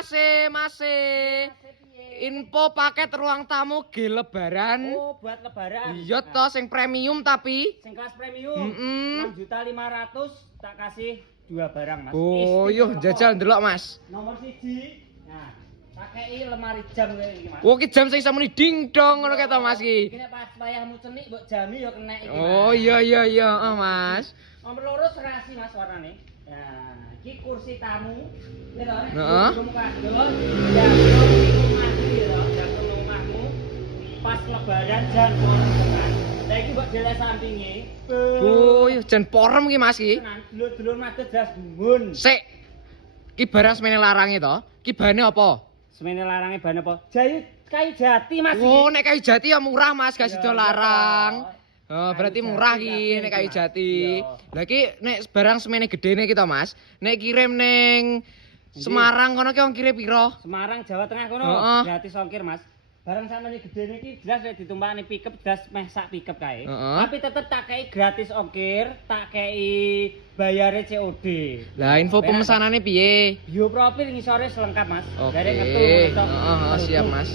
masih. Info paket ruang tamu G lebaran. Oh, buat lebaran. Iya toh sing premium tapi. Sing kelas premium. 6.500.000 tak kasih 2 barang, Mas. Oh, yo jajal ndelok, Mas. Nomor 1. Nah, pakai lemari jam kayak iki, Mas. Oh, ki jam sing samuni ding dong ngono kata Mas ki. Iki nek pas wayahmu cenik mbok jami yo kena iki. Oh, iya, Mas. Nomor loro serasi, Mas, warnane. Nah, iki kursi tamu. Iki to, Heeh. Pas lebaran jan kan. Lah iki mbok delek sampinge. Oh, yo jan porem ki Mas ki. Tenan, dulur-dulur madhep jas gumun. Sik. Ki barang semene larange to. Ki bane apa? Semene larange ban apa? Jayu kayu jati, Mas. Oh, nek kayu jati ya murah Mas, gak sida Iya, larang. iya. Oh, berarti Kayu murah jati, ki nek kayu Mas. jati. Iya. Lah ki nek barang semene gedene ki to Mas. Nek kirim ning Semarang kono ki wong kire piro? Semarang, Jawa Tengah kono Heeh. gratis ongkir, Mas. Barang sampeyan gedene iki jelas nek ditumpakane pickup jelas meh sak pickup kae. Heeh. Tapi tetep tak kei gratis ongkir, tak kei bayare COD. Lah info Penak, pemesanane piye? Bio profil ngisore selengkap, Mas. Oke. Dari ngetul ngetok. Heeh, siap Mas.